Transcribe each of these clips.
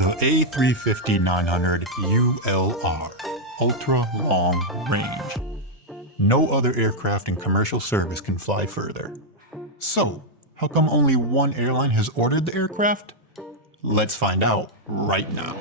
The A350-900 ULR, Ultra Long Range. No other aircraft in commercial service can fly further. So, how come only one airline has ordered the aircraft? Let's find out right now.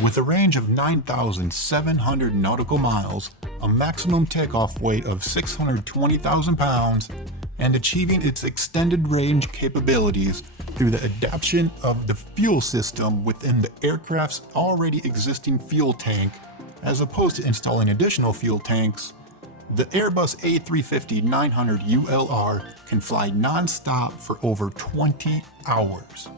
With a range of 9,700 nautical miles, a maximum takeoff weight of 620,000 pounds, and achieving its extended range capabilities through the adaptation of the fuel system within the aircraft's already existing fuel tank, as opposed to installing additional fuel tanks, the Airbus A350-900 ULR can fly non-stop for over 20 hours.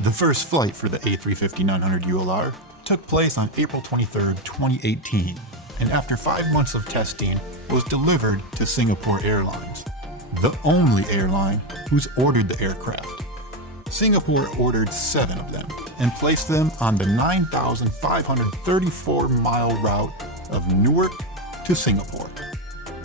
The first flight for the A350-900 ULR took place on April 23, 2018, and after 5 months of testing, was delivered to Singapore Airlines, the only airline who's ordered the aircraft. Singapore ordered 7 of them and placed them on the 9,534-mile route of Newark to Singapore,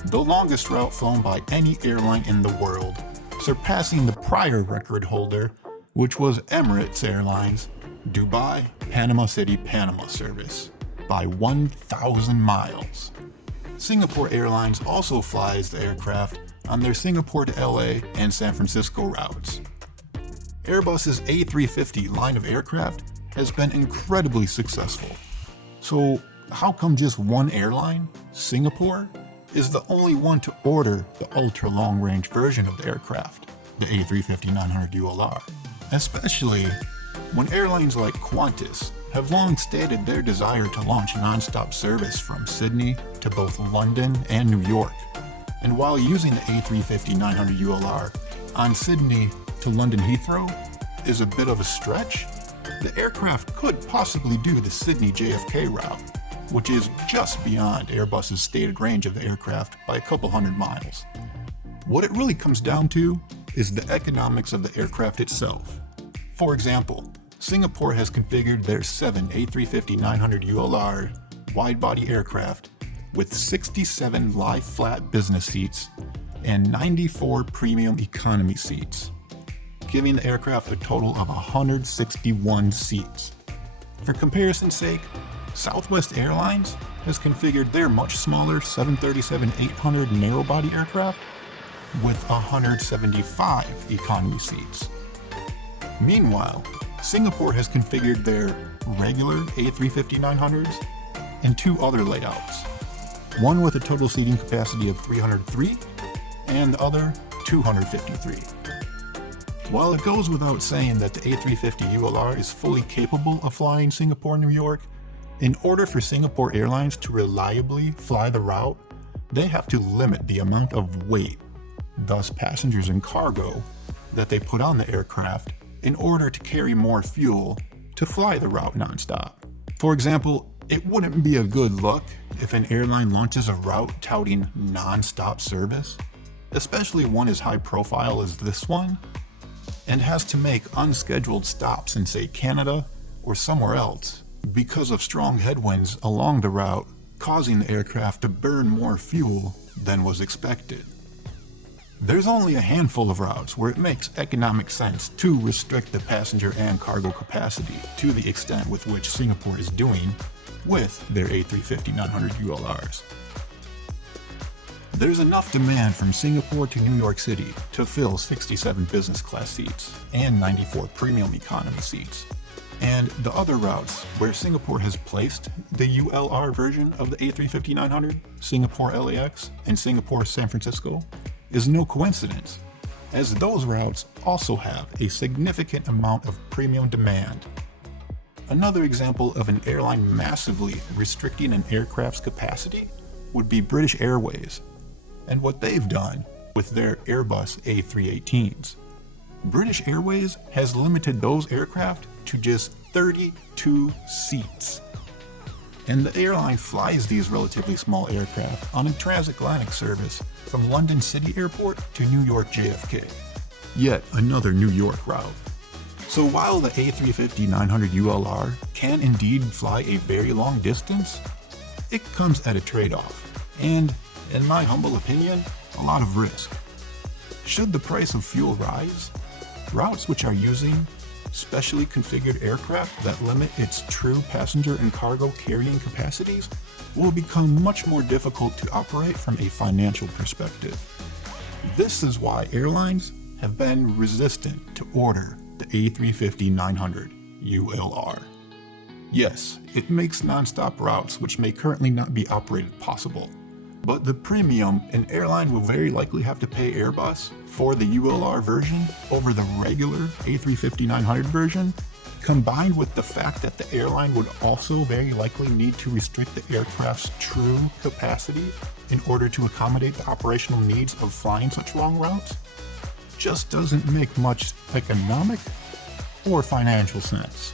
the longest route flown by any airline in the world, surpassing the prior record holder, which was Emirates Airlines' Dubai, Panama City, Panama service by 1,000 miles. Singapore Airlines also flies the aircraft on their Singapore to LA and San Francisco routes. Airbus's A350 line of aircraft has been incredibly successful. So how come just one airline, Singapore, is the only one to order the ultra long range version of the aircraft, the A350-900 ULR? Especially when airlines like Qantas have long stated their desire to launch non-stop service from Sydney to both London and New York. And while using the A350-900 ULR on Sydney to London Heathrow is a bit of a stretch, the aircraft could possibly do the Sydney JFK route, which is just beyond Airbus's stated range of the aircraft by a couple hundred miles. What it really comes down to is the economics of the aircraft itself. For example, Singapore has configured their 7 A350-900 ULR wide-body aircraft with 67 lie-flat business seats and 94 premium economy seats, giving the aircraft a total of 161 seats. For comparison's sake, Southwest Airlines has configured their much smaller 737-800 narrow-body aircraft with 175 economy seats. Meanwhile, Singapore has configured their regular A350-900s in 2 other layouts, one with a total seating capacity of 303 and the other 253. While it goes without saying that the A350 ULR is fully capable of flying Singapore-New York, in order for Singapore Airlines to reliably fly the route, they have to limit the amount of weight, thus passengers and cargo, that they put on the aircraft in order to carry more fuel to fly the route nonstop. For example, it wouldn't be a good look if an airline launches a route touting non-stop service, especially one as high profile as this one, and has to make unscheduled stops in, say, Canada or somewhere else because of strong headwinds along the route, causing the aircraft to burn more fuel than was expected. There's only a handful of routes where it makes economic sense to restrict the passenger and cargo capacity to the extent with which Singapore is doing with their A350-900 ULRs. There's enough demand from Singapore to New York City to fill 67 business class seats and 94 premium economy seats. And the other routes where Singapore has placed the ULR version of the A350-900, Singapore LAX and Singapore San Francisco, is no coincidence, as those routes also have a significant amount of premium demand. Another example of an airline massively restricting an aircraft's capacity would be British Airways, and what they've done with their Airbus A318s. British Airways has limited those aircraft to just 32 seats. And the airline flies these relatively small aircraft on a transatlantic service from London City Airport to New York JFK, yet another New York route. So while the A350-900 ULR can indeed fly a very long distance, it comes at a trade-off. and, in my humble opinion, a lot of risk. Should the price of fuel rise, routes which are using specially configured aircraft that limit its true passenger and cargo carrying capacities will become much more difficult to operate from a financial perspective. This is why airlines have been resistant to order the A350-900 ULR. Yes, it makes non-stop routes which may currently not be operated possible, but the premium an airline will very likely have to pay Airbus for the ULR version over the regular A350-900 version, combined with the fact that the airline would also very likely need to restrict the aircraft's true capacity in order to accommodate the operational needs of flying such long routes, just doesn't make much economic or financial sense.